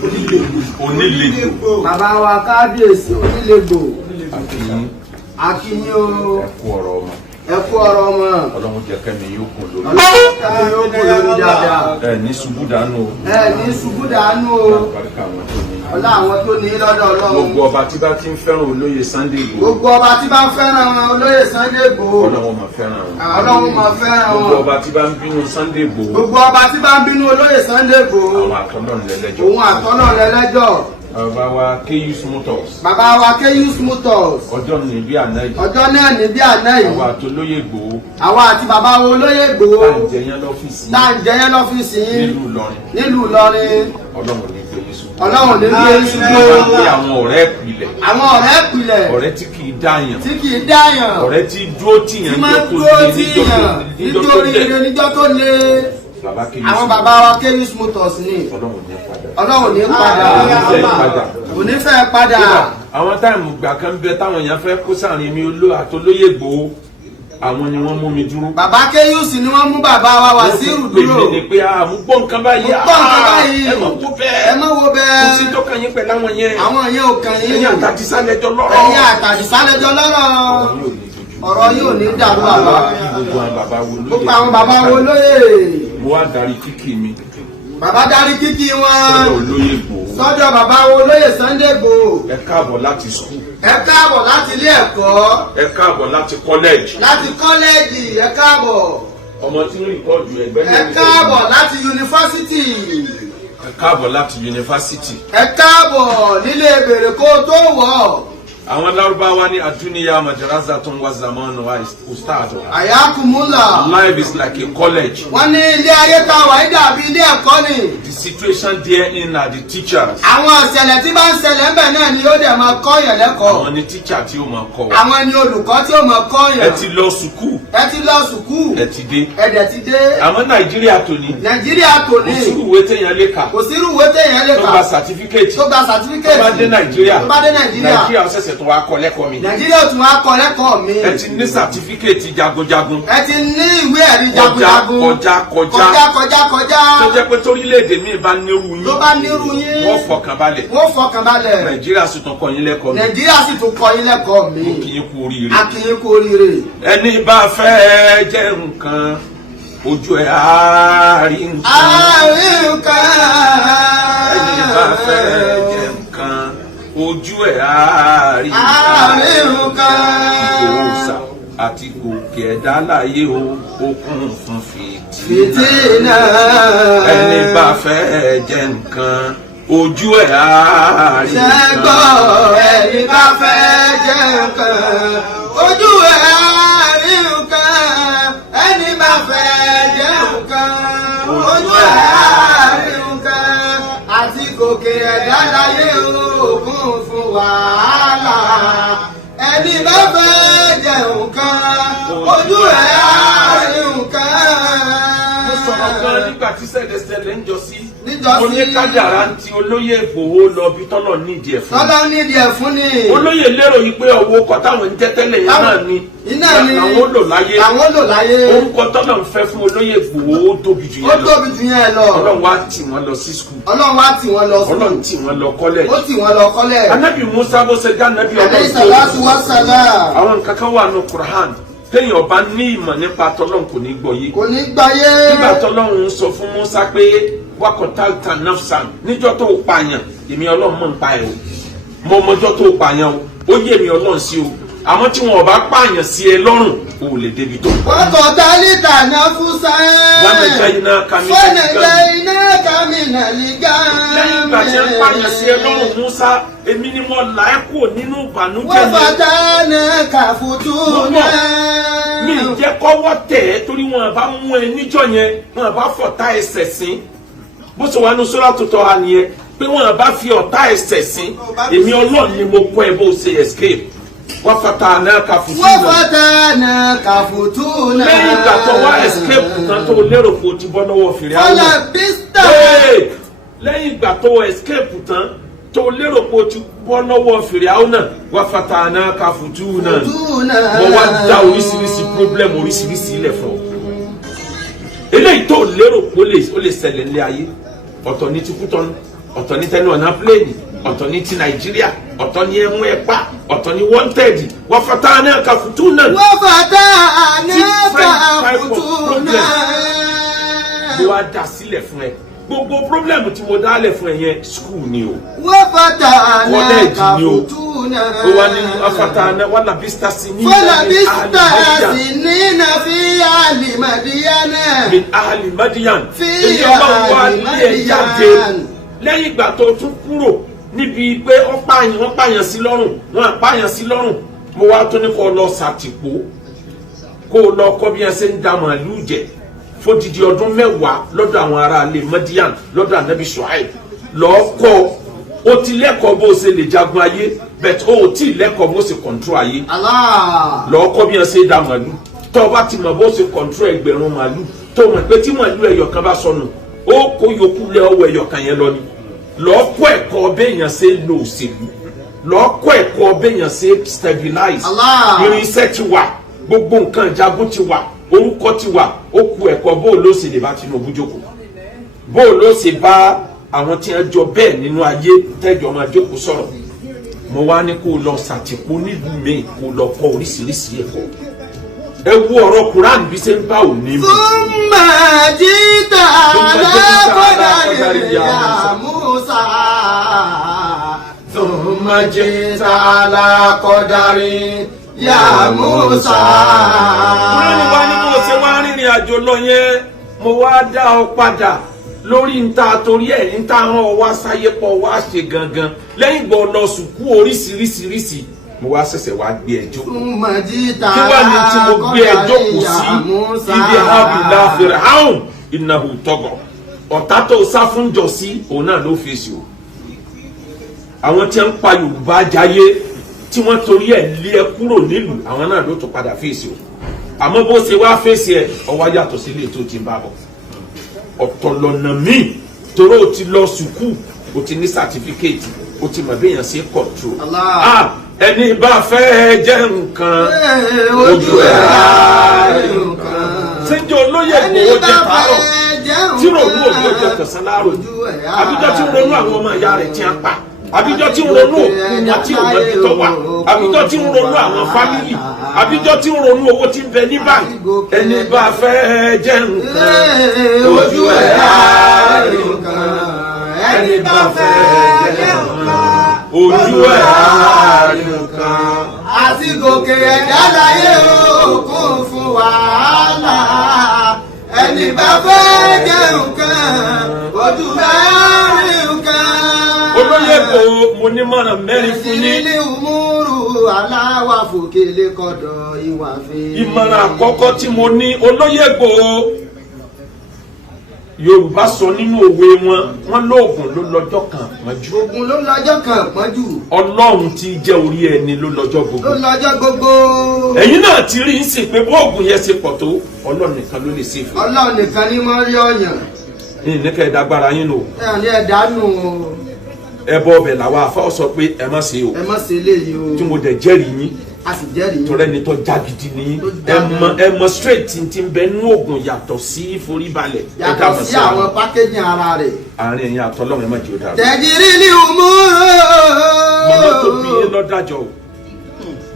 Onílẹ̀gbò. Bàbá wa kábíyèsí Onílẹ̀gbò. Akínyìn o. Ẹ kú ọ̀rọ̀ ọmọ. Ọlọ́run jẹ́ kẹ́mi yóò kún lórí. Ọlọ́run kẹ́mi yóò kún lórí dáadáa. Ẹ ní ṣubú dànù. Ẹ ní ṣubú dànù o. Ọlá àwọn tó ní lọ́dọ̀ Ọlọ́run. Gbogbo ọba tí bá ti ń fẹ́ràn olóyè Sunday Igboho. Gbogbo ọba tí bá ń fẹ́ràn olóyè Sunday Igboho. Ọlọ́run máa fẹ́ràn wọn. Ọlọ́run máa fẹ́ràn wọn. Gbogbo ọba tí bá ń bínú Sunday Igboho. Gbogbo ọba tí bá ń bínú olóyè Sunday Igboho. Àwọn àtọ́lọ́run lẹ́lẹ́jọ́. Òun àtọ́lọ́run lẹ́lẹ́jọ́. Bàbá wa KU's Motors. Bàbá wa KU's Motors. Ọjọ́ ní bí àná yìí. Ọjọ́ náà ní bí àná yìí. Àwa àti olóyè Igboho. Àwa àti bàbá wo olóyè Igboho. Tá à ń jẹyán lọ́fíìsì. Tá à ń jẹyán lọ́fíìsì. Nílùú Ìlọrin. Nílùú Ìlọrin. Ọlọ́run ní gbé yín ṣubú. Ọlọ́run ní gbé yín ṣubú. Wọ́n pé àwọn ọ̀rẹ́ ìpìlẹ̀. Àwọn ọ̀rẹ́ ìpìlẹ̀. Ọ̀rẹ́ tí kì í dáyàn. Tí kì í dáyàn. Ọ̀rẹ́ tí dúró tìyàn níjọ́ tó le. Àwọn bàbá wa KU's Motors ni. Ọlọ́run ní padà. Kò ní fẹ́ padà. Àwọn táìmù gbà kan bẹ táwọn èèyàn fẹ́ kó sáàrin mi àtolóyè Igboho. Àwọn ni wọ́n mú mi dúró. Bàbá KU's ni wọ́n mú bàbá wa Wasiru dúró. Wọ́n pè mí ni pé mú gbọ́ nǹkan báyìí. Ẹ má wo bẹ́ẹ̀. Ẹ má wo bẹ́ẹ̀. Kò sí tó kàn yín pẹ̀lú àwọn yẹn. Àwọn yẹn ò kàn yín. Ẹ̀yin àtàdísálẹ̀jọ́ lọ́rọ̀. Ẹ̀yin àtàdísálẹ̀jọ́ lọ́rọ̀. Ọ̀rọ̀ yóò ní dàrú bàbá. Gbogbo àwọn bàbá wo lóye. Mo wá darí kíkì mi. Bàbá darí kíkì wọn. Sọ́dọ̀ olóyè Igboho. Sọ́dọ̀ bàbá wo olóyè Sunday Igboho. Ẹ káàbọ̀ láti skul. Ẹ káàbọ̀ láti ilé ẹ̀kọ́. Ẹ káàbọ̀ láti kọ́lẹ́ẹ̀jì. Láti kọ́lẹ́ẹ̀jì ẹ káàbọ̀. Ọmọ tí ń rìkọ́ọ̀dù ẹgbẹ́ Ẹ káàbọ̀ láti yunifásitì. Ẹ káàbọ̀ láti yunifásitì. Ẹ káàbọ̀ nílé bèrè kó tó wọ̀. Àwọn Lárúbáwá ní àdúnyà madrasatun wa zamanu wa ustad. Ayakumula. Life is like a college. Wọ́n ní ilé ayé tá a wà yí dàbí ilé ẹ̀kọ́ ni. The situation therein are the teachers. Àwọn ìṣẹ̀lẹ̀ tí bá ń ṣẹlẹ̀ ń bẹ̀ náà ni ó dẹ̀ máa kọ́ yẹn lẹ́kọ̀ọ́. Àwọn ni teacher tí ó máa kọ́ wa. Àwọn ni olùkọ́ tí ó máa kọ́ yẹn. Ẹ ti lọ sùkúù. Ẹ ti lọ sùkúù. Ẹ ti dé. Ẹ dẹ̀ ti dé. Àmọ́ Nàìjíríà tòní. Nàìjíríà tòní. Kò sí ìwé téèyàn lè kà. Kò sí ìwé téèyàn lè kà. Tó gba certificate. Tó gba certificate. Tó bá dé Nàìjíríà. Tó bá dé Nàìjíríà. Nàìjíríà ṣẹ̀ṣẹ̀ tó wá kọ́ lẹ́kọ̀ọ́ mi. Nàìjíríà tún wá kọ́ lẹ́kọ̀ọ́ mi. Ẹ ti ní certificate jagunjagun. Ẹ ti ní ìwé ẹ̀rí jagunjagun. Kọjá. Tó jẹ́ pé torílẹ̀-èdè mi bá nírú yín. Tó bá nírú yín. Wọ́n fọkànbalẹ̀. Nàìjíríà sì tún kọ́ yín lẹ́kọ̀ọ́ mi. Nàìjíríà sì tún kọ́ yín lẹ́kọ̀ọ́ mi. Mo kì í kú oríire. A kì í kú oríire. Ẹni bá fẹ́ jẹ́ nǹkan ojú ẹ̀ á rí nǹkan. Ẹni bá fẹ́ jẹ́ nǹkan ojú ẹ̀ á rí nǹkan. Ìgbòho àti gòkè ẹ̀dá láyé o okun fún fìtínà. Ẹni bá fẹ́ jẹ́ nǹkan ojú ẹ̀ á rí nǹkan. Ṣẹ́gbọ́ ẹni bá fẹ́ jẹ́ nǹkan ojú ẹ̀ á rí nǹkan. Ẹni bá fẹ́ jẹ́ nǹkan ojú ẹ̀ á rí nǹkan. Àti gòkè ẹ̀dá láyé òkun fún wàhálà. Ẹni bá fẹ́ jẹ́ nǹkan ojú ẹ̀ á rí nǹkan. Mo sọ̀rọ̀ gan nígbà tí ṣẹlẹ̀ ń jọ sí. Mo ní kádàrá ti olóyè Igboho lọ bí tọ́lọ̀ nídìí ẹ̀ fún. Tọ́lọ̀ nídìí ẹ̀ fún ni. Olóyè lérò yìí pé owó kọ táwọn ń tẹ́tẹ́lẹ̀ yẹn náà ni. Iná ni àwọn lò láyé. Àwọn lò láyé. Orúkọ tọ́lọ̀ ń fẹ́ fún olóyè Igboho ó tóbi jù yẹn lọ. Ó tóbi jù yẹn lọ. Ọlọ́run wá tì wọ́n lọ sí skul. Ọlọ́run wá tì wọ́n lọ skul. Ọlọ́run tì wọ́n lọ kọ́lẹ̀. Ó tì wọ́n lọ kọ́lẹ̀. Ànábì Musa bó ṣe dá ànábì Alayhi salatu wa salam. Àwọn nǹkan kan wà ní Qur'an. Téèyàn ọba ní ìmọ̀ nípa tọ́lọ́run kò ní gbọ́ yé. Kò ní gbáyé. Nígbà tọ́lọ́run sọ fún Musa pé wákọ̀tàlítà nafsan níjọ́ tó pààyàn èmi Ọlọ́run mọ̀ ń pa ẹ̀ o. Mo mọjọ́ tó pààyàn o. Ó yé mi Ọlọ́run sí o. Àmọ́ tí wọn ọba pààyàn sí ẹ lọ́rùn o lè débi tó. Wákọ̀tàlítà nafsan. Wọ́n lè jẹ́ iná kamínà lìgá. Lẹ́yìn ìgbà tí ń pààyàn sí ẹ lọ́rùn Musa èmi ni mo là ẹ́ kúrò nínú ìbànújẹ́ mi. Wọ́n fàtà náà kàfùtù náà. Mi jẹ́ kọ́wọ́ tẹ̀ ẹ́ torí wọn bá mú ẹ níjọ́ yẹn wọn bá fọ̀tá ẹsẹ̀ sí. Bó ṣe wà ní Suratu Taha nìyẹn pé wọn bá fi ọ̀tá ẹsẹ̀ sí èmi Ọlọ́run ni mo kọ́ ẹ bó ṣe escape. Wọ́n fata náà kàfùtù náà. Wọ́n fata náà kàfùtù náà. Lẹ́yìn ìgbà tó wá escape tán tó lérò kó ti bọ́ lọ́wọ́ Fìràwọ̀. Fọlá bísítà. Lẹ́yìn ìgbà tó escape tán tó lérò pé o ti bọ́ lọ́wọ́ Fìràwọ̀ náà wá fata náà kàfùtù náà. Mo wá dá oríṣiríṣi problem oríṣiríṣi ilẹ̀ fún ọ. Eléyìí tó lérò pé ó lè ṣẹlẹ̀ ní ayé ọ̀tọ̀ ní ti kú tọ́nu ọ̀tọ̀ ní tẹnu ọ̀nà pléènì, ọ̀tọ̀ ní ti Nàìjíríà, ọ̀tọ̀ ní ẹmú ẹ̀pá, ọ̀tọ̀ ní wanted, wọ́n fata náà ka fùtú náà. wọ́n fata náà ka fùtú náà. mo wá dá sílẹ̀ fún ẹ gbogbo problem tí mo dálẹ̀ fún ẹ yẹn school ni o. wọ́n fata náà ka fùtú náà. ó wá ní afata náà wà lábísítà sí ní. wọ́n lábísítà sí ní nàfi àlìmàdíyàn. min ahli Madian. fi èyí ọba wa ilé ẹ jáde lẹ́yìn ìgbà tó tún kúrò níbi pé wọ́n pààyàn sí lọ́rùn wọ́n pààyàn sí lọ́rùn mo wá tó ní kó lọ sàtìpó kó lọ kọ́ bí wọ́n ṣe ń da màálù jẹ fódìdí ọdún 10 lọ́dọ̀ àwọn ará ilé Madian lọ́dọ̀ Ànábì Ṣuaib lọ́kọ́ o ti lẹ́kọ̀ọ́ bó ṣe lè jagun ayé bẹ́ẹ̀ o ti lẹ́kọ̀ọ́ bó ṣe kọ̀ǹtró ayé lọ́kọ́ bí wọ́n ṣe da màálù tó o bá ti mọ̀ bó ṣe kọ̀ǹtró ẹgbẹ̀rún màálù tó o mọ̀ pé tí màálù ẹyọkan bá sọnù ó kó yòókù lé ọwọ́ ẹyọkan yẹn lọ ni lọ́kọ́ ẹ̀kọ́ béèyàn ṣe lo òṣèlú lọ́kọ́ ẹ̀kọ́ béèyàn ṣe stabilize irinṣẹ́ ti wà gbogbo nǹkan ìjagun ti wà orúkọ ti wà ó ku ẹ̀kọ́ bó ló ṣe lè bá Tinubu jókòó bó ló ṣe bá àwọn tí wọ́n jọ bẹ́ẹ̀ nínú ayé tẹ́jọ́ máa jókòó sọ̀rọ̀ mo wá ní kó lọ ṣàtìpó nílùú mi kó lọ kọ́ oríṣiríṣi ẹ̀kọ́ ẹ wo ọ̀rọ̀ Quran bí ṣe ń bá òní mu. Thumma jita ala qadari ya Musa. Thumma jita ala qadari ya Musa. Kúrẹ́nì wá ní mo ṣe wá rìnrìn àjò lọ yẹn mo wá dá ọ padà lórí níta torí ẹ̀ níta hàn ọ wá sáyé pọ̀ wá ṣe gangan lẹ́yìn gbọ́ lọ sùkú oríṣiríṣiríṣi mo wá ṣẹ̀ṣẹ̀ wá gbé ẹjọ́ kí wá ní tí mo gbé ẹjọ́ kù sí ibi àbílà Fir'aun innahu tagha ọ̀tá tó sá fún jọ sí òun náà ló fèsì o àwọn tí ń pa Yorùbá jayé tí wọ́n torí ẹ̀ lé ẹ kúrò nílùú àwọn náà ló tó padà fèsì o àmọ́ bó ṣe wá fèsì ẹ ọwọ́ yàtọ̀ sí ilé tó ti ń bá bọ̀ ọ̀tọ̀ lọ́nà míì torí o ti lọ sùkúù o ti ní sàtífíkẹ́ẹ̀tì o ti mọ̀ béèyàn ṣe control ẹni bá fẹ́ jẹ́ nǹkan ojú ẹ̀ rárí nǹkan. Ṣéjọ́ olóyè Ìgbòho jẹ tààrọ̀ tí ronú òbí ọjọ́ tẹ̀sán láàrọ̀ àbíjọ́ tí ń ronú àwọn ọmọ ìyá rẹ̀ tí a pa àbíjọ́ tí ń ronú òkú wọn tí ò mọbi tó wà àbíjọ́ tí ń ronú àwọn fámìlì àbíjọ́ tí ń ronú owó tí ń bẹ ní báńkì ẹni bá fẹ́ jẹ́ nǹkan ojú ẹ̀ rárí nǹkan ẹni bá fẹ́ jẹ́ nǹkan ojú ẹ̀ rárí nǹkan. àti gòkè ẹ̀dá láyé òkun fún wàhálà ẹni bá fẹ́ jẹ́ nǹkan ojú ẹ̀ rárí nǹkan. olóyè Ìgbòho mo ní mọ̀ràn mẹ́rin fún yín. ìdílé umuru aláwà fòkèlè kọ̀dọ̀ ìwà fi. ìmọ̀ràn àkọ́kọ́ tí mo ní olóyè Ìgbòho Yorùbá sọ nínú òwe wọn lóògùn ló lọ́jọ́ kan pọ́njú. ogun ló lọ́jọ́ kan pọ́njú. Ọlọ́run tí jẹ́ orí ẹni ló lọ́jọ́ gbogbo. ló lọ́jọ́ gbogbo. ẹ̀yin náà ti rí ń sìn pé bóògùn yẹn ṣe pọ̀ tó Ọlọ́run nìkan ló lè ṣe fún. Ọlọ́run nìkan ni mo rí ọ̀yàn. ìníkẹ́ ìdágbára yín nù. ẹ ní ẹ̀dánù o. ẹbọ ọbẹ̀ làwọn afáwọ́ sọ pé ẹ má ṣe o. ẹ má ṣe eléyìí o. tí mo dẹ̀ jẹ́rìí yín. a sì jẹ́rìí yín. tọrẹ ni tó jágidi ni ẹ mọ straight tí ń bẹ nínú oògùn yàtọ̀ sí foríbalẹ̀. yàtọ̀ sí àwọn pákéjì ara rẹ̀. àárín ẹ̀yin àtọ́lọ́run ẹ má jẹ́ ó dára. tẹ̀jìrì ni umuru. màmá tó bí yín ló dájọ́ o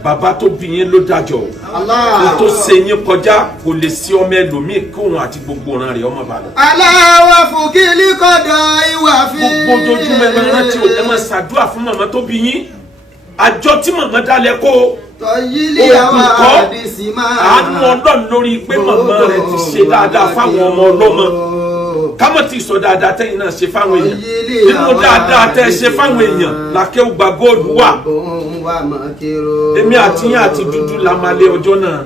bàbá tó bí yín ló dájọ́ o Allah. kó tó ṣe yín kọjá kò lè sí ọmọ ẹlòmíì kí òun àti gbogbo ọ̀ràn rẹ̀ ọmọ bàlọ́. aláwọ̀ fòkèlè kọ̀dọ̀ ìwà fi. gbogbo ojoojúmọ́ ẹ máa rántí o ẹ máa ṣàdúrà fún màmá tó bí yín àjọ tí màmá dálẹ̀ kó tọ́yílì àwọn àdìsí máa. àánú Ọlọ́run lórí pé màmá rẹ̀ ti ṣe dáadáa fáwọn ọmọ ọlọ́mọ kámọ́ ti sọ dáadáa tẹ́yìn náà ṣe fáwọn èèyàn nínú dáadáa tẹ́ ẹ ṣe fáwọn èèyàn làkẹ́ ó gba góòlù wà èmi àti yín àti dúdú la máa lé ọjọ́ náà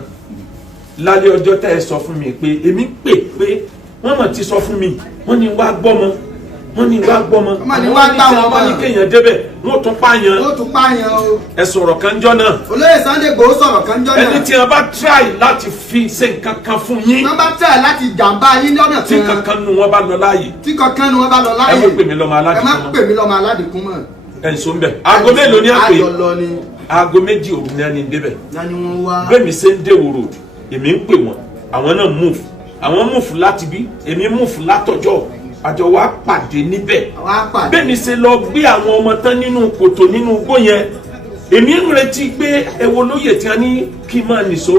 lálẹ́ ọjọ́ tẹ́ ẹ sọ fún mi pé èmi pè pé wọ́n mọ̀ ti sọ fún mi wọ́n ní wá gbọ́mọ wọ́n ní wá gbọ́mọ wọ́n ní kéèyàn débẹ̀ wọ́n tún pààyàn o. ẹ sọ̀rọ̀ kanjọ́ náà olóyè Sunday Igboho sọ̀rọ̀ kanjọ́ náà. ẹni tí a bá try láti fi ṣe nǹkan kan fún yín. wọ́n bá try láti jàǹbá yín lọ́nà tí kankan nu wọn bá lọ láàyè. tí kankan nu wọn bá lọ láàyè. ẹ má pè mí lọ́mọ aládìkún mọ́. ẹ má pè mí lọ́mọ aládìkún mọ́. ẹ nsọ mbẹ aago mélòó ni a pè aago méjì òru ni a ní débẹ̀. bẹ́ẹ̀ mi ṣe ń dé wòrò èmi ń pè wọ́n àwọn náà move àwọn move láti bí èmi move látọjọ́ àjọ wa pàdé níbẹ̀ bẹ́ẹ̀ mi ṣe lọ gbé àwọn ọmọ tán nínú kòtò nínú igbó yẹn èmi ń retí pé ẹ wo olóyè tí a ní kí máa nìṣó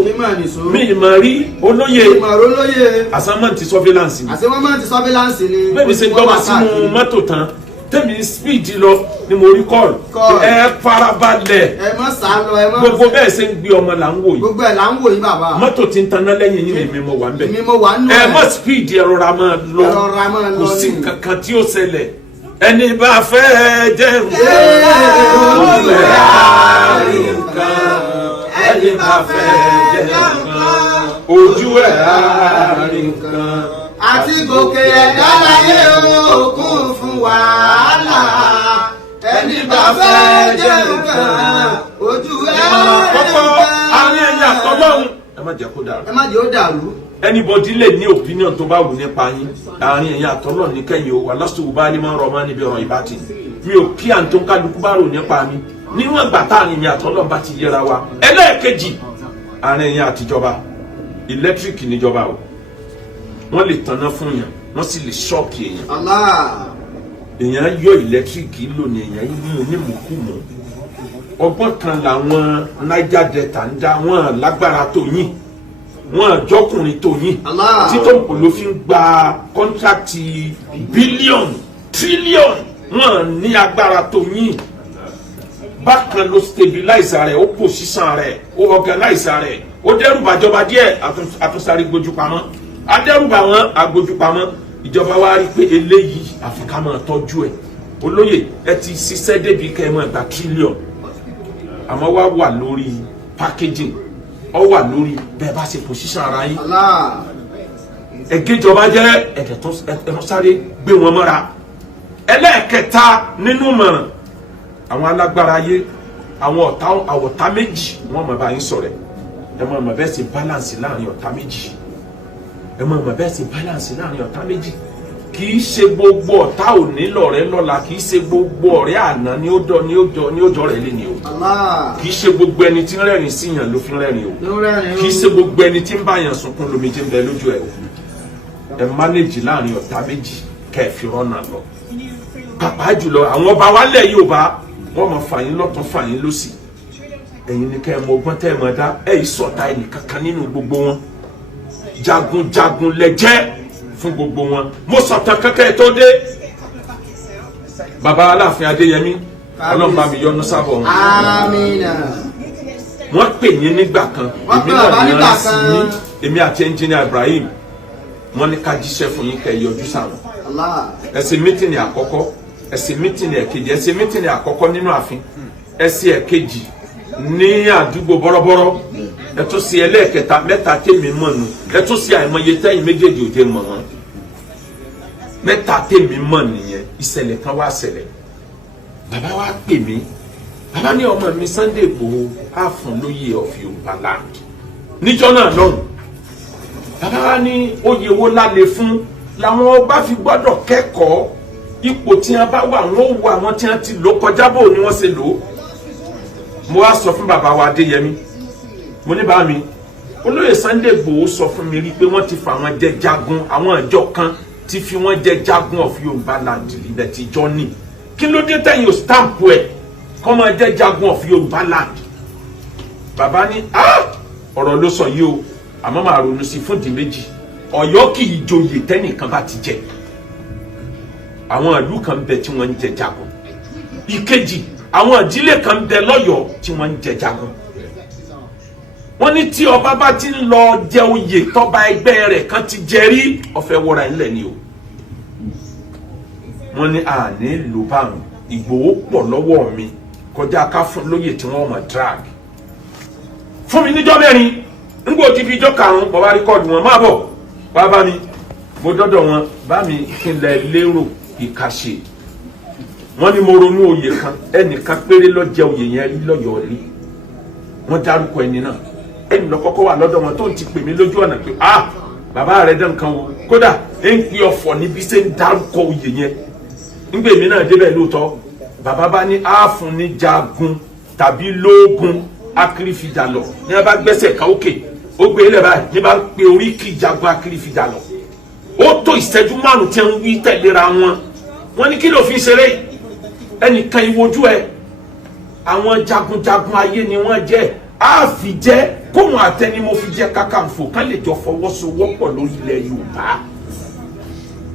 mi ìmọ̀ rí olóyè àsámọ́ǹtì surveillance ni bẹ́ẹ̀ mi ṣe gbọ́mọ sínú mọ́tò tán tẹ́mi speed lọ ni mo rí call ẹ farabalẹ̀ ẹ má sá lọ ẹ má gbogbo bẹ́ẹ̀ ṣe ń gbé ọmọ là ń wò yìí gbogbo ẹ̀ là ń wò yìí bàbá mọ́tò tí ń taná lẹ́yìn yìí èmi mo wà ń bẹ̀ ẹ má speed ẹ rọra máa lọ kò sí kankan tí ó ṣẹlẹ̀ ẹni bá fẹ́ jẹ́ nǹkan ẹni bá fẹ́ jẹ́ nǹkan ojú ẹ̀ àárín nǹkan àti gòkè ẹ̀dá láyé òkun fún wàhálà ẹni bá fẹ́ jẹ́ nǹkan ojú ẹ̀ kọ́kọ́ àárín ẹ̀yìn àtọ́lọ́hún ẹ má jẹ́ kó dàrú. ẹ má jẹ́ ó dàrú. anybody lè ní opinion tó bá wù nípa yín àárín ẹ̀yìn àtọ́lọ́hún ní kẹ́yìn o wà lásìkò bá ní máa ń rọ ọmọ níbi ọ̀rọ̀ ìbátì mi ò kí àǹtó kálukú bá rò nípa mi níwọ̀n ìgbà táàrin ẹ̀yìn àtọ́lọ́hún bá ti yẹra wa ẹlẹ́ẹ̀kejì àárín ẹ̀yìn àtijọba electric níjọba o wọ́n lè tanná fún yàn wọ́n sì lè ṣọ́ọ̀kì èèyàn èèyàn yọ ẹlẹ́tíríkì lò ní èèyàn mú nímùkúmù ọgbọ́n kan làwọn Niger Delta ń dá wọn lágbára tó yín wọn àjọkùnrin tó yín títọ́ nǹkan ló fi ń gba kọ́ńtrákìtì bílíọ̀nù tírílíọ̀nù wọn ní agbára tó yín bákan ló stabilize rẹ̀ ó position rẹ̀ ó organize rẹ̀ ó dẹ́rù bàjọba díẹ̀ àtúnṣàrí gbójú pamọ́ adẹ́rùbà wọn agbójúpamọ́ ìjọba wa rí pé eléyìí àfi ká máa tọ́jú ẹ̀ olóyè ẹ ti ṣiṣẹ́ débi kẹ́ ẹ máa gba tírílíọ̀nù àmọ́ wá wà lórí packaging ọ wà lórí bẹ́ẹ̀ bá ṣe position ara yín ẹ̀gẹ́jọba jẹ́ ẹ̀tọ́ sáré gbé wọn mọ́ra ẹlẹ́ẹ̀kẹta nínú mọ̀ràn àwọn alágbára ayé àwọn ọ̀tá méjì wọ́n máa bá yín sọ̀rọ̀ ẹ máa bẹ́ẹ̀ ṣe balance láàrin ọ̀tá méjì ẹ mọ̀ mọ̀ bẹ́ẹ̀ sì balance láàrin ọ̀tá méjì kì í ṣe gbogbo ọ̀tá òní lọ̀rẹ́ lọ́la kì í ṣe gbogbo ọ̀rẹ́ àná ni ó jọ rẹ̀ lé ni o kì í ṣe gbogbo ẹni tí ń rẹ́rìn sí yàn ló fi ń rẹ́rìn o kì í ṣe gbogbo ẹni tí ń bá yàn sunkún lomijé ń bẹ lójú ẹ o ẹ manage láàrin ọ̀tá méjì kẹ́ ẹ fi rọ́nà lọ pàápàá jùlọ àwọn ọba wálẹ̀ Yorùbá wọ́n mọ̀ fàyín lọ́tún fàyín lósì ẹ̀yin ni kẹ́ ẹ mọ ọgbọ́n tẹ́ ẹ mọ̀ dá ẹ̀ ìsọ̀tá ẹnì kankan nínú gbogbo wọn jagunjagun lẹjẹ fún gbogbo wọn mo sọtàn kankan tó dé baba Aláàfin Adéyẹmí Ọlọ́run bá mi yọ́nú sábọ wọn wọ́n pè yín nígbà kan èmi náà ní ọ̀rẹ́ sí yín èmi àti ẹnjìnìà Ibrahim wọ́n ní ká jíṣẹ́ fún yín kẹ́ yọjú sáwọn ẹ ṣe mítìnì àkọ́kọ́ ẹ ṣe mítìnì ẹ̀kejì ẹ ṣe mítìnì àkọ́kọ́ nínú ààfin ẹ ṣe ẹ̀kejì ní àdúgbò bọ́rọ́bọ́rọ́ ẹ tún sí ẹlẹ́ẹ̀kẹta mẹ́ta tèmi mọ̀ nù ẹ tún sí àìmọye tẹ́yìn méjèèjì òde mọ̀ wọ́n mẹ́ta tèmi mọ̀ nìyẹn ìṣẹ̀lẹ̀ kan wá ṣẹlẹ̀ bàbá wa pè mí bàbá ní ọmọ mi Sunday Igboho á fún lóyè of Yorùbá land níjọ́ náà lọ́hùn bàbá wa ní oyè wo lálẹ́ fún làwọn ọba fi gbọ́dọ̀ kẹ́kọ̀ọ́ ipò tí wọ́n bá wà wọ́n wo àwọn tí wọ́n ti lò kọjá bò ní wọ́n ṣe lò ó mo wá sọ fún bàbá wa Adéyẹmí mo ní bá mi olóyè Sunday Igboho sọ fún mi rí pé wọ́n ti fa àwọn jẹ jagun àwọn ìjọ kan ti fi wọ́n jẹ jagun of Yorùbá land ilẹ̀ tíjọ́ ní kí ló dé tẹ̀yìn ò stamp ẹ̀ kọ́ máa jẹ jagun of Yorùbá land bàbá ní ọ̀rọ̀ ló sọ yìí o àmọ́ màá ronú sí fún di méjì Ọ̀yọ́ kì í joyè tẹ́nìkan bá ti jẹ àwọn ìlú kan bẹ tí wọ́n ń jẹ jagun ìkejì àwọn ìdílé kan bẹ lọ́yọ̀ọ́ tí wọ́n ń jẹ jagun wọ́n ní tí ọba bá ti ń lọ jẹ oyè tọ́ba ẹgbẹ́ rẹ̀ kan ti jẹ rí ọ̀fẹ́ wọra ńlẹ̀ ni o wọ́n ní àní ló bá mi Ìgbòho pọ̀ lọ́wọ́ mi kọjá ká fún lóyè tí wọ́n mọ̀ drag fún mi níjọ́ mẹ́rin nígbà tí fi ijọ́ karùn-ún bàbá rẹ́kọ̀dù wọn máa bọ̀ bàbá mi mo dọ́dọ̀ wọn bá mi kílẹ̀ lérò ìkàṣe wọ́n ní mo ronú oyè kan ẹnìkan péré ló jẹ oyè yẹn rí lọ́yọ̀ọ́ rí wọ́n dárúkọ ẹni náà ẹni lọ kọ́kọ́ wà lọ́dọ̀ wọn tó ń ti pè mí lójú ọ̀nà pé bàbá rẹ̀ dán kan o kódà ẹ ń pè ọ̀fọ̀ níbi ṣe ń dárúkọ oyè yẹn nígbà èmi náà débẹ̀ lóòótọ́ bàbá bá ní ààfún ní jagun tàbí lóògùn akírífìjàlọ ní a bá gbẹ́sẹ̀ ká òkè ó gbé ilẹ̀ báyìí ní bá pe oríkì jagun akírífìjàlọ ó tó ìṣẹ́jú márùn tí ń wí tẹ̀léra wọn. Wọ́n ní kí ló fi ṣeré ẹnìkan ìwojú ẹ àwọn jagunjagun ayé ni wọ́n jẹ́ àfi jẹ́ kóhun àtẹni mo fi jẹ́ Kakanfò kán lè jọ fọwọ́sowọ́pọ̀ lórí ilẹ̀ Yorùbá.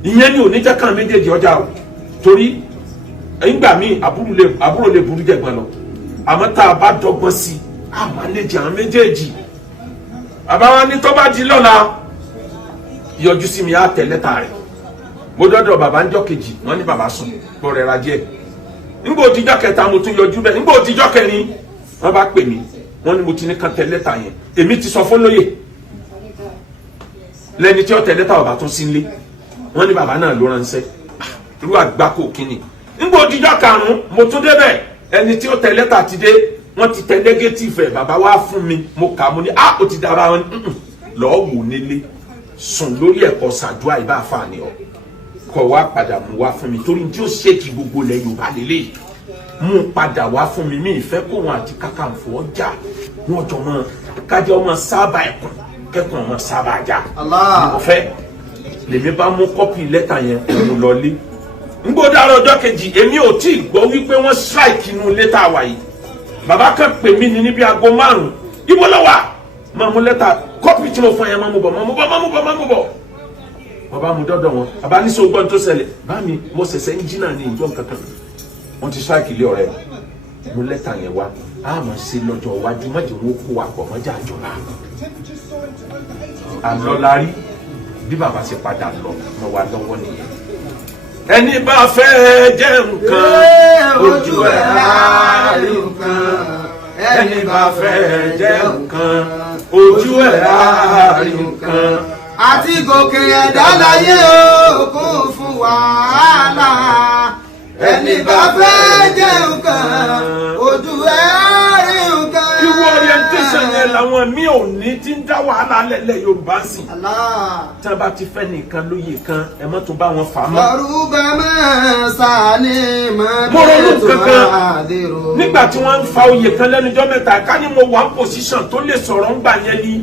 Ìyẹn ni oníjẹ́ kan méjèèjì ọjà o torí nígbà míì àbúrò lè burú jẹ̀gbọ́n lọ àmọ́ tá a bá dọ́gbọ́n sí i a manage àwọn méjèèjì. Bàbá wa ní tó bá di lọ́la yọjú sí mi á tẹ̀ lẹ́tà rẹ̀. Mo dọ́dọ̀ bàbá ń jọ́ kejì wọ́n ní bàbá sùn kó rẹra díẹ̀. Nígbà òtijọ́ kẹta mo tún yọjú bẹ́ẹ̀ nígbà òtijọ́ kẹrin wọ́n bá pè mí wọ́n ní mo ti ní kan tẹ̀ lẹ́tà yẹn èmi ti sọ fún lóye lẹ́ni tí ó tẹ̀ lẹ́tà bàbá tún sí nílé wọ́n ní bàbá náà ló ránṣẹ́ irú àgbákò kínní. Nígbà òtijọ́ karùn-ún mo tún débẹ̀ ẹni tí ó tẹ̀ lẹ́tà ti dé wọ́n ti tẹ̀ negative ẹ̀ bàbá wá fún mi mo kà mo ní ó ti dára wọn lọ́ọ́ wò nílé sùn lórí ẹ̀kọ́ ṣàdúrà ìbá àfààní ọ kọ wá padà mú wá fún mi torí tí ó ṣèkì gbogbo ilẹ̀ Yorùbá lélẹ̀ mú padà wá fún mi ìfẹ́ kó wọn àti Kakanfò ọjà wọn jọ mọ kájọ ọmọ sábà ẹkùn kẹkùn ọmọ sábà ajá ọ̀fẹ́ lèmi bá mú kọ́pì lẹ́tà yẹn òun lọlé ngbó dára ọjọ́ kejì èmi ò tí ì gbọ́ wípé wọ́n strike inú lẹ́tà wa yìí bàbá kan pè mí ní níbi aago 5 ibo ló wà máa mú lẹ́tà kọ́pì tí mo fún yẹn máa mú bọ̀ bàbá mu dọ́dọ̀ wọn bàbá ní sọ́gbọ́n tó ṣẹlẹ̀ bá mi mo ṣẹ̀ṣẹ̀ ń jí náà ní ìjọ kankan wọ́n ti strike ilé ọ̀rẹ́ mo lẹ́tà yẹn wá a máa ṣe lọ́jọ́ iwájú má jẹ́ wọn kó wa pọ̀ mọ́jà àjọba àlọ́lárí bí bàbá ṣe padà lọ mọ́ wa lọ́wọ́ nìyẹn. Ẹni bá fẹ́ jẹ nǹkan ojú ẹ̀ á rí nǹkan ẹni bá fẹ́ jẹ nǹkan ojú ẹ̀ á rí nǹkan. Àti gòkè ẹ̀dá láyé òkun fún wàhálà ẹni bá fẹ́ jẹ nǹkan ojú ẹ̀ á rí nǹkan. Irú orientation yẹn làwọn míì ò ní tí ń dá wàhálà lẹ́lẹ̀ Yorùbá sí. Tí wọ́n bá ti fẹ́ nìkan lóye kan ẹ mọ́ tó bá wọn fà á mọ́. Yorùbá máa sàní máa mo ronú kankan nígbà tí wọ́n ń fa oyè kan lẹ́nujọ́ mẹ́ta ká ní mo wà ń pòsíṣàn tó lè sọ̀rọ̀ ń gbà yẹn ni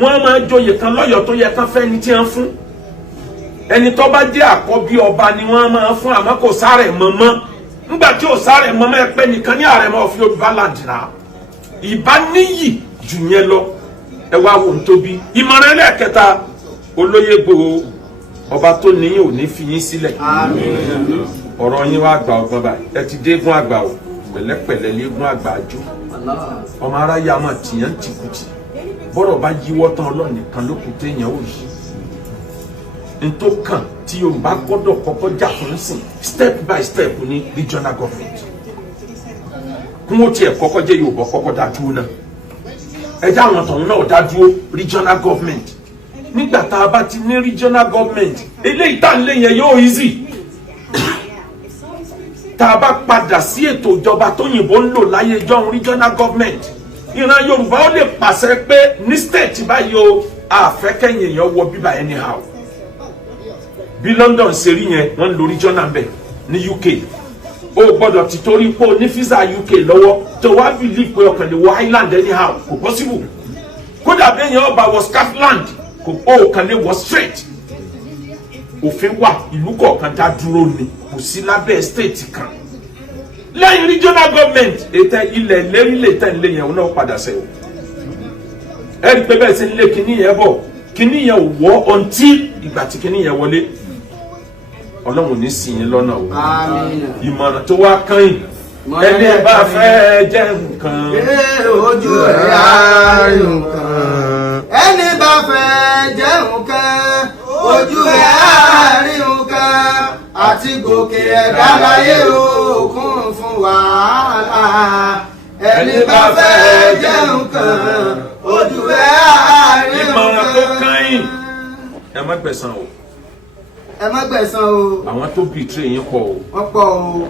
wọ́n máa joyè kan lọ́yọ̀ọ́ tó yẹ kán fẹ́ ni tí wọ́n fún ẹni tó bá jẹ́ àkọ́bí ọba ni wọ́n máa fún àmọ́ kò sáré mọ́mọ́ nígbà tí ò sáré mọ́mọ́ ẹ pẹ́ nìkan ní àrẹ̀mọ́ of Yorùbá land náà ìbá níyì jù yẹn lọ ẹ wá wò ń tóbi. Ìmọ̀ràn ẹlẹ́ẹ̀kẹta olóyè Ìgbòho ọba tó níyìn ò ní fi yín sílẹ̀ ọ̀rọ̀ yín wá àgbà ọgbọ́n báyìí ẹ ti dégún àgbà o pẹ̀lẹ́pẹ̀lẹ́ légún àgbà àjò ọmọ aráyé àmọ́ tìyàn tìkùtì bọ́rọ̀ bá yíwọ́ tán Ọlọ́run nìkan ló kù téèyàn ò yí ntó kàn tí Yorùbá gbọ́dọ̀ kọ́kọ́ jà fún sìn step by step ní regional government kún ó tiẹ̀ kọ́kọ́ jẹ́ Yorùbá kọ́kọ́ dá dúró náà ẹjẹ́ àwọn tọ̀hún náà dá dúró regional government nígbà tá a bá ti ní regional government eléyìí tá à ń lé yẹn yóò easy tá a bá padà sí ètò ìjọba tó yìnbó ń lò láyé ìjọun regional government ìran Yorùbá ó lè pàṣẹ pé ní state báyìí o àfẹ́kẹ́yìn èèyàn wọ bíbá anyhow bí London ṣe rí yẹn wọ́n ń lo regional bẹ̀ ní UK o gbọ́dọ̀ ti torí pé o ní visa UK lọ́wọ́ tó wá believe pé ọkàn lè wọ Ireland anyhow kò possible kódà bí èèyàn ọba wọ Scotland kò kàn lè wọ straight òfin wà ìlú kọ̀ọ̀kan dá dúró ni kò sí lábẹ́ state kan lẹ́yìn regional government ètò ilẹ̀ lérílẹ̀ tẹ̀lé yẹn náà padà sẹ́wọ̀ ẹ rí i pé bẹ́ẹ̀ sí ilé kìíní yẹn bọ̀ kìíní yẹn ò wọ́ until ìgbà tí kìíní yẹn wọlé Ọlọ́run ní sìn yín lọ́nà o ìmọ̀ràn tó wá kàn yín ẹni bá fẹ́ jẹ nǹkan ojú ẹ̀ á rí nǹkan ẹni bá fẹ́ jẹ nǹkan ojú ẹ̀ á rí nǹkan àti gòkè ẹ̀dá láyé òkun fún wàhálà ẹni bá fẹ́ jẹ nǹkan ojú ẹ̀ á rí nǹkan. ìmọ̀ràn tó kàn yín ẹ má gbẹ̀san o ẹ má gbẹ̀san o. àwọn tó betray yín pọ̀ o. wọ́n pọ̀ o.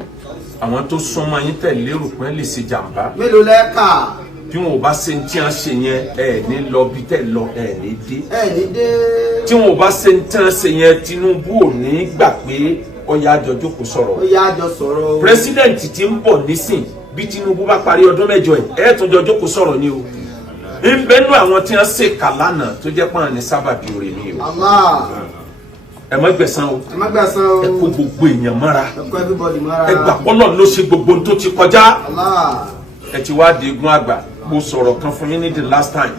àwọn tó súnmọ́ yín tẹ̀lé rò pé lè ṣe jàǹbá. mélòó lẹ́ka. bí wọn ò bá ṣe tí wọn ṣe yẹn ẹ ní lọ bí tẹ lọ ẹ ní dé. ẹ ní dé. tí wọn ò bá ṣe tí wọn ṣe yẹn Tinubu ò ní gbà pé ọyà àjọ jókòó sọ̀rọ̀. ọyà àjọ sọ̀rọ̀. pírẹsidẹ̀ntì tí ń bọ̀ nísìn bí Tinubu bá parí ọdún mẹ́jọ ẹ tún jọ jókòó sọ̀rọ̀ ni o. ń bẹnu àwọn tí wọn ṣe kà lánàá tó jẹ́ pọ́n ní sábàbí orin ni o. ẹ má gbẹ̀san o ẹ má gbẹ̀san o ẹ kó gbogbo èèyàn mọ́ra ẹ kó everybody mọ́ra ẹ gbà pọ́lọ́ ló ṣe gbogbo tó ti kọjá Allah ẹ ti wá di egun àgbà mo sọ̀rọ̀ kan fún yín ní the last time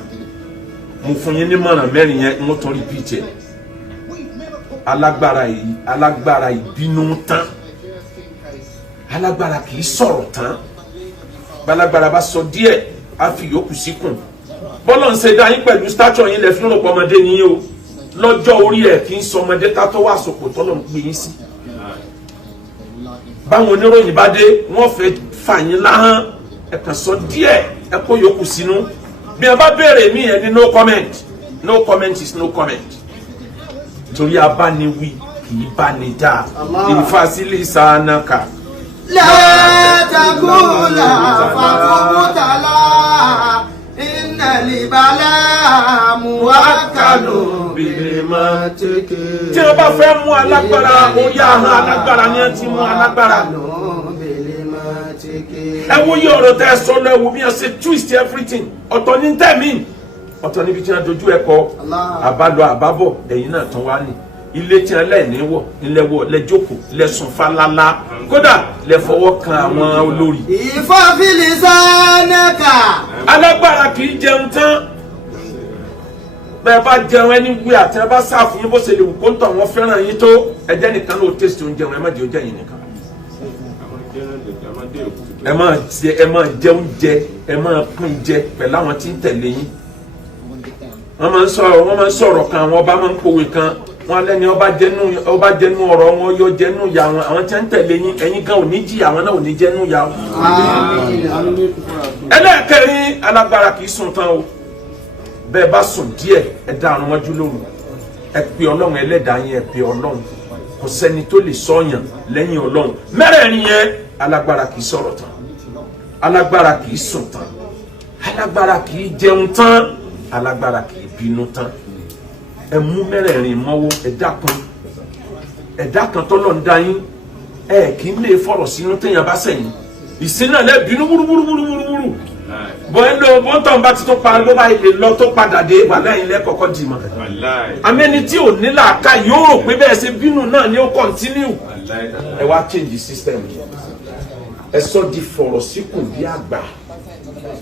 mo fún yín ní mọ̀ràn mẹ́rin yẹn mo tún repeat ẹ̀ alágbára ìbínú tán alágbára kì í sọ̀rọ̀ tán balagbára bá sọ díẹ̀ á fi yòókù síkùn bọ́lọ̀ ń ṣe dá yín pẹ̀lú stature yín lẹ fi ń rò pọ̀ ọmọdé nìyí o lọ́jọ́ orí ẹ̀ kì í sọ ọmọdé ká tó wà sòpò tọ́lọ̀ ń gbé yín sí báwọn oníròyìn bá dé wọ́n fẹ́ fà yín láhán ẹ kàn sọ díẹ̀ ẹ kó yòókù sínú bí ẹ bá béèrè mí ẹ ní no comment no comment is no comment torí abániwí kì í bá ní dáa ìfàsílẹ̀ sànàkà. لا تقول فقبتلا إن البلاء موكل بماتك. tí wọ́n bá fẹ́ mú alágbára orí ahọ́n alágbára ni ẹ ti mú alágbára. ẹ wo iye ọ̀rọ̀ tẹ́ ẹ sọ lọ ẹ wo bí wọ́n ṣe twist everything ọ̀tọ̀ ní tẹ̀mí ọ̀tọ̀ níbi tí wọ́n dojú ẹ kọ àbálọ àbábọ̀ ẹ̀yìn náà tán wá ní ilé tí wọ́n lẹ́ẹ̀ní wọ̀ nílẹ̀wọ̀ lẹ́jọ́kọ̀ lẹ́sùn falala kódà lẹ́fọwọ́ kan àwọn olórí. ìfọ́fìlì sánẹ́kà. alágbára kì í jẹun tán bẹ́ẹ̀ bá jẹun ẹni wí àti ẹ bá sáàfù yín bó ṣe lè wù kó ń tọ̀ wọ́n fẹ́ràn yín tó ẹjẹ́ nìkan ló tẹ̀sí oúnjẹ wọn ẹ má jẹ oúnjẹ yín nìkan. ẹ máa jẹ oúnjẹ ẹ máa pín jẹ pẹ̀lú àwọn tí ń tẹ̀lé yín. wọ́n máa ń sọ̀rọ̀ kan àwọn ọba máa ń pòwe kan wọn lẹ́ni ọba jẹnu ọ̀rọ̀ wọn yọ jẹnu ya wọn àwọn tí ń tẹ̀lé yín ẹ̀yin gan ò ní jí àwọn náà ò ní jẹnu ya wọn. ẹlẹ́ẹ̀kẹrin alágbára kì í sùn tán o bẹ́ẹ̀ bá sùn díẹ̀ ẹ dá àrùn mọ́jú lóru ẹ pe ọlọ́run ẹlẹ́dàá yín ẹ pe ọlọ́run kò sẹ́ni tó lè sọ̀yàn lẹ́yìn ọlọ́run mẹ́rẹ̀ẹ̀rin yẹn alágbára kì í sọ̀rọ̀ tán alágbára kì í sùn tán alágbára kì í jẹun tán alágbára kì í bínú tán ẹ mú mẹ́rẹ̀ẹ̀rin mọ́wọ́ ẹ̀dá kan tọ́lọ̀ ń dá yín ẹ kì í lè fọ̀rọ̀ sínú téèyàn bá sẹ̀yìn ìsìn náà lẹ́bìínú wúrúwúrúwúrú bọ́ ẹ lọ bọ́ tọ́ bá ti tó pa ló bá ilé lọ tó padà dé wà láyìn lẹ́kọ̀ọ́kọ́ dì mọ́ amẹ́ni tí ò ní làákà yóò rò pé bẹ́ẹ̀ ṣe bínú náà ni ó kọ́ntínú ẹ wá change system ẹ sọ di fọ̀rọ̀ síkùn bí àgbà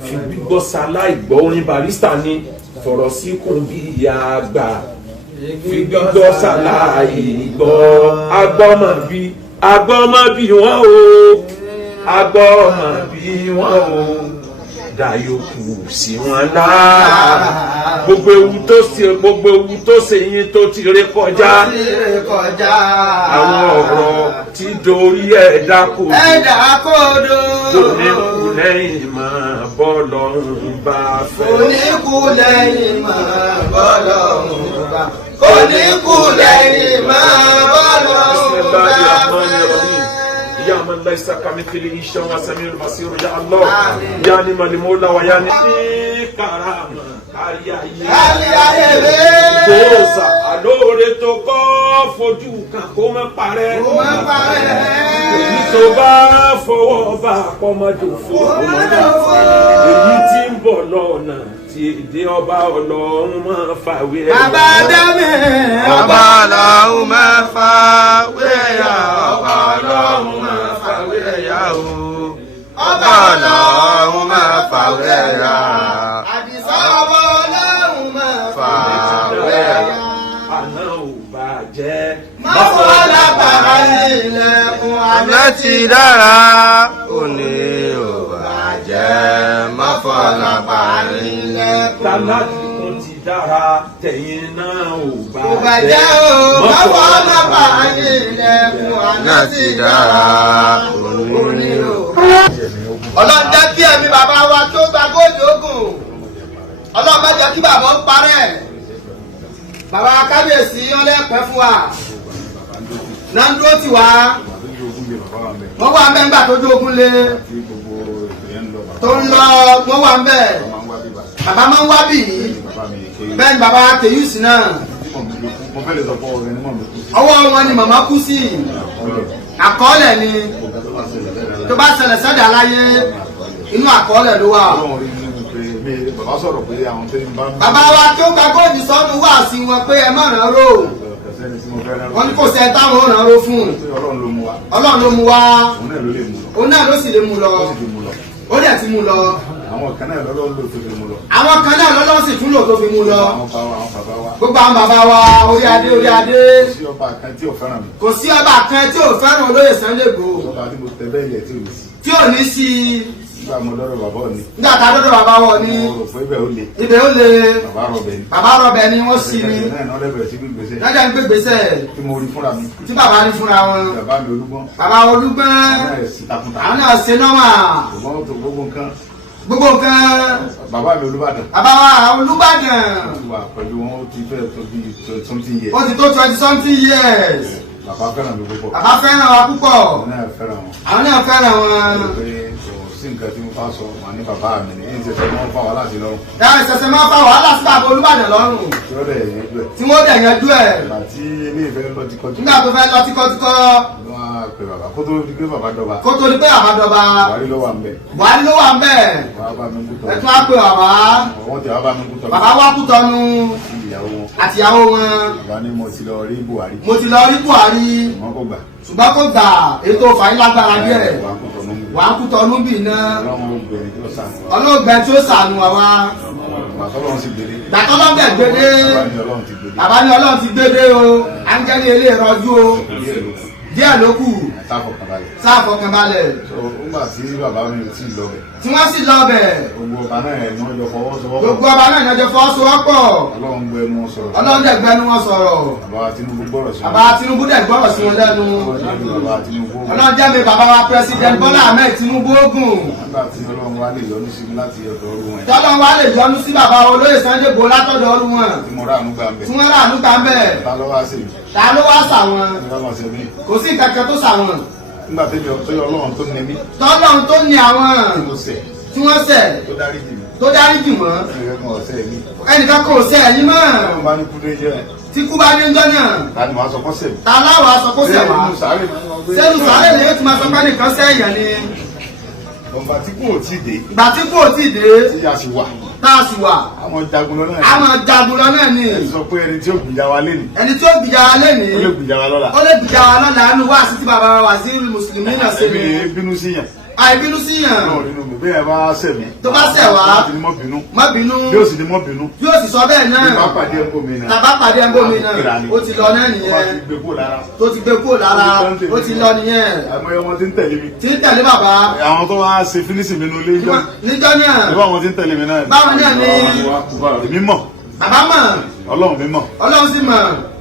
fi gbígbọ́ sáláìgbọ́ orin barista ni fọ̀rọ̀ síkùn bí ìyá àgbà fi gbígbọ́ sáláìgbọ́ agbọ́mọ bí wọ́n o agbọ́mọ bí wọ́n o dàyòkù sí wọn lára gbogbo ewu tó ṣe yín tó ti ré kọjá àwọn ọ̀rọ̀ tí dorí ẹ̀dá kodo kò ní kú lẹ́yìn máa bọ́ lọ́rùn bá fẹ́. kò ní kú lẹ́yìn máa bọ́ lọ́rùn bá kò ní kú lẹ́yìn máa bọ́ lọ́rùn bá fẹ́. يا من ليس كمثله شيء وسميع البصير يا الله يا نعم المولى ويا نعم كرامة Gbòòsà àlóore tó kọ́ fojú kan kó má parẹ́. Èyí tó bá fọwọ́ bá pọ́nmọ́jò fún èyí tí ń bọ̀ lọ́nà tí èdè ọba ọlọ́run máa fàwé ẹ̀. Bàbá Dámì ọba ọlọ́run máa fàwé ẹ̀yà ọba ọlọ́run máa fàwé ẹ̀yà o. Ọba ọlọ́run máa fàwé ẹ̀yà. Àdìsá ọba ọlọ́run máa fàwé ẹ̀yà. Àná ò bàjẹ́. Mọ́fọ́ lápára ilẹ̀kùn Àná ti dára òní ò bàjẹ́. Mọ́fọ́ lápára ilẹ̀kùn. Tàlájú ti dára tẹ̀yìn náà ò bàjẹ́ o. Mọ́fọ́ lápára ilẹ̀kùn Àná ti dára òní ò bàjẹ́. Ọlọ́run jẹ́ kí ẹ̀mí bàbá wa tó gba góòlù ogun. Ọlọ́run má jẹ́ kí bàbá ó parẹ́. Bàbá kábíyèsí ọlẹ́pẹ́ fún wa. Náà ń dúró tì wá. Wọ́n wà ń bẹ́ ńgbà tó dógún lé. Tó ń lọ wọ́n wà ń bẹ̀. Bàbá máa ń wá bì í. Bẹ́ẹ̀ ni bàbá Tèyúsì náà. Ọwọ́ wọn ni màmá kú sí. Àkọọ́lẹ̀ ni. Tó bá ṣẹlẹ̀ sẹ́dá láyé inú àkọọ́lẹ̀ ló wà. Bàbá wa tí ó gba góòlù sọ́nù wà sí wọn pé ẹ má ràn ró. wọ́n ní kò sẹ́ táwọn ò rán ro fún. Ọlọ́run ló mú wa. Ọlọ́run ló mú wa. Òun náà ló lè mú lọ. Òun náà ló sì lè mú lọ. Ó dẹ̀ ti mú lọ. Àwọn kan náà lọ́lọ́run ló fi mú lọ. Àwọn kan náà lọ́lọ́run sì tún lò tó fi mú lọ. Àwọn bàbá wa. Gbogbo àwọn bàbá wa orí adé orí adé. Kò sí ọba kan tí ò fẹ́ràn mi. Kò sí ọba kan tí ò fẹ́ràn olóyè Sunday Igboho. Ọba tí mo tẹ bẹ́ẹ̀ yẹ tí ò ní sí. Tí ò ní sí. Nígbà mo lọ́dọ̀ bàbá ò ní. Nígbà tá a dọ́dọ̀ bàbá wọ̀ ni. Mo rò pé ibẹ̀ ó le. Ibẹ̀ ó le. Bàbá rọ̀bẹ̀ ni. Bàbá rọ̀bẹ̀ ni wọ́n sí ni. Lọ́jà ń gbé gbèsè. Tí mo rí fúnra mi. Tí bàbá rí fúnra wọn. Bàbá mi Olúgbọ́n. Bàbá Olúgbọ́n. Àwọn náà ṣe nọ́mà. Ṣùgbọ́n tó gbogbo nǹkan. Gbogbo nǹkan. Bàbá mi Olúbàdàn. Bàbá wa Olúbàdàn. Wà pẹ̀lú wọn ó ti fẹ́ tó bí 20 years. Ó ti tó 20-something years. Bàbá fẹ́ràn mi púpọ̀. Bàbá fẹ́ràn wa púpọ̀. Àwọn náà fẹ́ràn wọn. Àwọn náà fẹ́ràn wọn. Sí nǹkan tí mo bá sọ wà ní bàbá mi ní ìṣẹ̀ṣẹ̀ máa ń fa wàhálà sí lọ́rùn. Yàrá ìṣẹ̀ṣẹ̀ máa ń fa wàhálà sí bàbá Olúbàdàn lọ́rùn. Tí wọ́n dẹ̀ yanjú ẹ̀. Tí wọ́n dẹ̀ yanjú ẹ̀. Ìgbà tí ilé ìfẹ́ lọ tíkọ́tíkọ́. Nígbà tó fẹ́ lọ tíkọ́tíkọ́. Wọ́n á pe bàbá kó tó di pé bàbá dọba. Kó tó di pé bàbá dọba. Buhari ló wà ń bẹ̀. Buhari ló wà ń bẹ̀. Bàbá bá mi kú tọ́. Ẹ tún á pe bàbá. Wọ́n ti bá mi kú tọ́. Bàbá wá kú tọ́nu. Àtìyàwó wọn. Bàbá ní mo ti lọ rí Buhari. Mo ti lọ rí Buhari. Ṣùgbọ́n kò gbà. Ṣùgbọ́n kò gbà ètò fàyín lágbára díẹ̀. Wà á kú tọ́nu bì náà. Ọlọ́gbẹ́ tí ó sànù àwa. Gbàtọ́lọ́run sì gbélé. Gbàtọ́lọ́run dẹ̀ gbélé. Bàbá ní Ọlọ́run ti gbélé o. Áńgẹ́lì ilé ìrọ́jú o. Díẹ̀ ló kù. Sáfọkànbalẹ̀. Nígbà tí bàbá mi ò tí ì lọ bẹ̀. Tí wọ́n sì lọ bẹ̀. Gbogbo ọba náà ẹ̀ ní wọ́n jọ fọwọ́sowọ́pọ̀. Gbogbo ọba náà ìnájọ fọwọ́sowọ́pọ̀. Ọlọ́run gbẹnu wọn sọ̀rọ̀. Ọlọ́run dẹ̀ gbẹnu wọn sọ̀rọ̀. Bàbá Tinubu gbọ́rọ̀ sí wọn. Bàbá Tinubu dẹ̀ gbọ́rọ̀ sí wọn lẹ́nu. Ọlọ́run jẹ́ mi bàbá wa President Bọ́lá Ahmed Tinubu ogun. Nígbà tí Ọlọ́run wá lè yọ́nú sí mi láti ọ̀dọ̀ ọrú wọn. Tọ́lọ́run wá lè yọ́nú sí bàbá olóyè Sunday Igboho látọ̀dọ̀ ọrú wọn. Tí mo rà àánú gbà ń bẹ̀. Tí wọ́n rà àánú gbà ń bẹ̀. Ta ló wá sí mi? Ta ló wá sà wọn? Kò sí kankan tó sà wọn. Nígbà tí Ọlọ́run tó ní mí. Tọ́lọ́run tó ní àwọn tí wọ́n ṣẹ̀ tó dárí jì wọ́n. Ẹnìkan kò ṣẹ̀ ẹ̀yìn mọ́. Tí kú bá dé ń jọ́ náà. Ta ni wàá sọ kó ṣẹ̀ mí? Ta láwọ̀ aṣọ kó ṣẹ̀ wá? Sẹ́nu sàárè ni yóò ti máa sọ pé nìkan sẹ́yìn ni. Ìgbà tí kò tí ì dé. Ìgbà tí kò tí ì dé. Tí a sì wà. Tá a sì wà. Àwọn jagun lọ náà. Àwọn jagun lọ náà ni. Ẹ sọ pé ẹni tí ó gbìjà wa lénìí. Ẹni tí ó gbìjà wa lénìí. Ó lè gbìjà wa lọ́la. Ó lè gbìjà wa lọ́la nínú wá sí ti bàbá wa sí mùsùlùmí náà ṣe ni. Ẹbí bínú sí yàn. Àìbínú sí yàn. Náà nínú mi bí ẹ bá ṣẹ̀ mí. Tó bá ṣẹ̀ wá. Má bínú. Má bínú. Bí ó sì ní mọ́ bínú. Bí ó sì sọ bẹ́ẹ̀ náà. Bí bá pàdé ẹ̀kọ́ mi náà. Tàbá pàdé ẹ̀kọ́ mi náà. Ó ti lọ náà nìyẹn. Tó ti gbé kúrò lára. Ó ti lọ nìyẹn. Àmọ́ ọmọ tí ń tẹ̀lé mi. Tí ń tẹ̀lé bàbá. Àwọn tó wá ṣe fínísì mi nílé ìjọ. Níjọ́ náà. Ìbá àwọn tí ń tẹ̀lé mi náà. Báwọn náà ni. Èmi mọ̀. Bàbá mọ̀. Ọlọ́run mi mọ̀. Ọlọ́run sì mọ̀.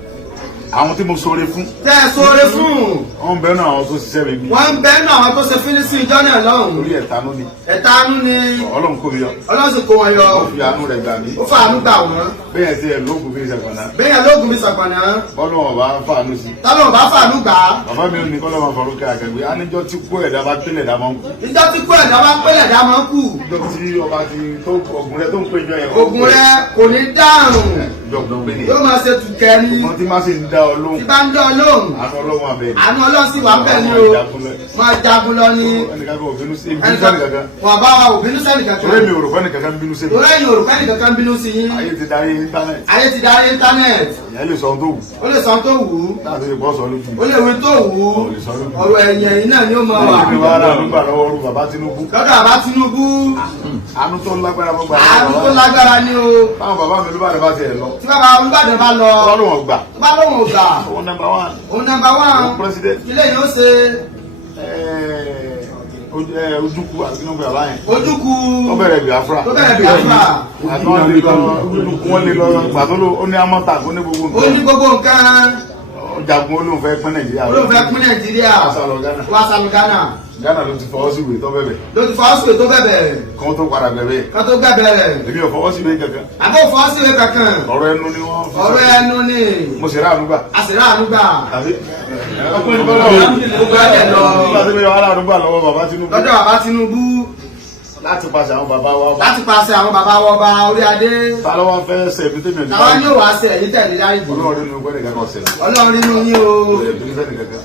Àwọn tí mo ṣoore fún. Tẹ́ ẹ ṣoore fún. Wọ́n ń bẹ náà àwọn tó ṣiṣẹ́ mi bí. Wọ́n ń bẹ náà àwọn tó ṣe fínísì ìjọ náà lọ́hùn. Orí ẹ̀tanú ni. Ẹ̀tanú ni. Ọlọ́run kò yọ. Ọlọ́run sì kó wọn yọ. Ó fi àánú rẹ̀ gbà mí. Ó fa àánú gbà wọ́n. Bẹ́ẹ̀ tí ẹ lóògùn bí ìṣẹ̀gbọ̀nà. Bẹ́ẹ̀ lóògùn bí ìṣẹ̀gbọ̀nà. Bọ́lọ́wọ̀n bá fàánú sí. Tọ́lọ́wọ̀n bá fàánú gbà. Bàbá mi ò ní kọ́lọ́mọ fọ̀rọ̀kẹ́ àgbègbè. Aníjọ́ tí kú ẹ̀dá bá pélé ẹ̀dá máa ń kú. Ìjọ tí kú ẹ̀dá bá pélé ẹ̀dá máa ń kú. Ìjọ tí ọba ti tó ògùn rẹ tó ń péjọ yẹn. Ògùn rẹ kò ní dáhùn. Yóò máa ṣe tùkẹ́ ni. Wọ́n ti máa ṣe ń dá ọ lóhùn. Tí bá ń dá ọ lóhùn. Àánú Ọlọ́run abẹ. Àánú Ọlọ́run sì wà ń bẹ̀ ni o. Máa jagun lọ ni. Ẹnìkan kò bínú sí ìbínú sẹ́ni kankan. Wọ́n bá wa ò bínú sẹ́ni kankan. Torí mi ò rò pé ẹnìkankan ń bínú sí mi. Torí ẹ̀yin ò rò pé ẹnìkankan ń bínú sí yín. Ayé ti darí íńtánẹ̀tì. Ayé ti darí íńtánẹ̀tì. Ìyẹn lè sọ ohun tó wù. Ó lè sọ ohun tó wù ú. Láti lè bọ́ sọ lójú. Ó lè wí tó wù ú. Ọ̀rọ̀ ẹ̀yìn ẹ̀yìn náà ni ó mọ wà. Ìjọba ara nígbà lọ́wọ́ rú bàbá Tinubu. Lọ́dọ̀ bàbá Tinubu. Àánú tó lágbára fún gbà. Àánú tó lágbára ni o. Táwọn bàbá mi Olúbàdàn bá tiẹ̀ lọ. Tí bàbá Olúbàdàn bá lọ. Wọ́n lò wọ́n gbà. Tó bá lóun ò gbà. Òun nọ́mbà wán. Òun nọ́mbà wán. Òun president. Ilé yìí ó ṣe. Ojúkú àti nínú bàbá yẹn. Ojúkú. Ó bẹ̀rẹ̀ Biafra. Ó bẹ̀rẹ̀ Biafra. Àti wọ́n lè lọ ojúkú wọ́n lè lọ gbàtó ló ó ní amọ́ta ó ní gbogbo nǹkan. Ó ní gbogbo nǹkan. Jagun olóhùn fẹ́ pín Nàìjíríà. Olóhùn fẹ́ pín Nàìjíríà. Wàsálọ Ghana. Wàsálọ Ghana. Ghana ló ti fọwọ́ sí ìwé tó bẹ̀bẹ̀. Ló ti fọwọ́ sí ìwé tó bẹ̀bẹ̀. Kí wọ́n tó padà bẹ̀bẹ̀. Kí wọ́n tó bẹ̀bẹ̀. Èmi ò fọwọ́ sí ìwé kankan. Àbó fọwọ́ sí ìwé kankan. Ọ̀rọ̀ ẹnu ni wọ́n. Ọ̀rọ̀ ẹnu ni. Mo sì ráàánú gbà. A sì ráàánú gbà. Ọpẹ́ ní bọ́lá o. Gbogbo ẹ̀ lọ. Nígbà tí mi wà ráàánú gbà lọ́wọ́ bàbá Tinubu. Lọ́dọ̀ bàbá Tinubu. Láti pàṣẹ àwọn bàbá wa. Láti pàṣẹ àwọn bàbá wa ọba orí adé. Ta ló wá fẹ́ ṣe ibi tèmi ọ̀dọ́. Táwa ni ó wàá ṣe èyí tẹ̀lé dárí jù. Ọlọ́run nínú gbẹ́dẹ̀ kankan ṣẹlẹ̀. Ọlọ́run nínú yín o.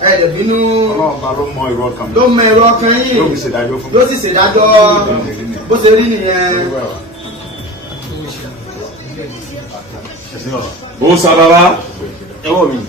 Ẹ̀ẹ́dẹ̀ bínú. Ọlọ́run bá ló mọ ìrọ̀ kan mi. Ló mọ ìrọ̀ kan yín. Ló fi ṣèdájọ́ fún mi. Ló sì ṣèdájọ́ bó ṣe rí nìyẹn. Ó sábàbá. Ẹ̀wọ̀ mi.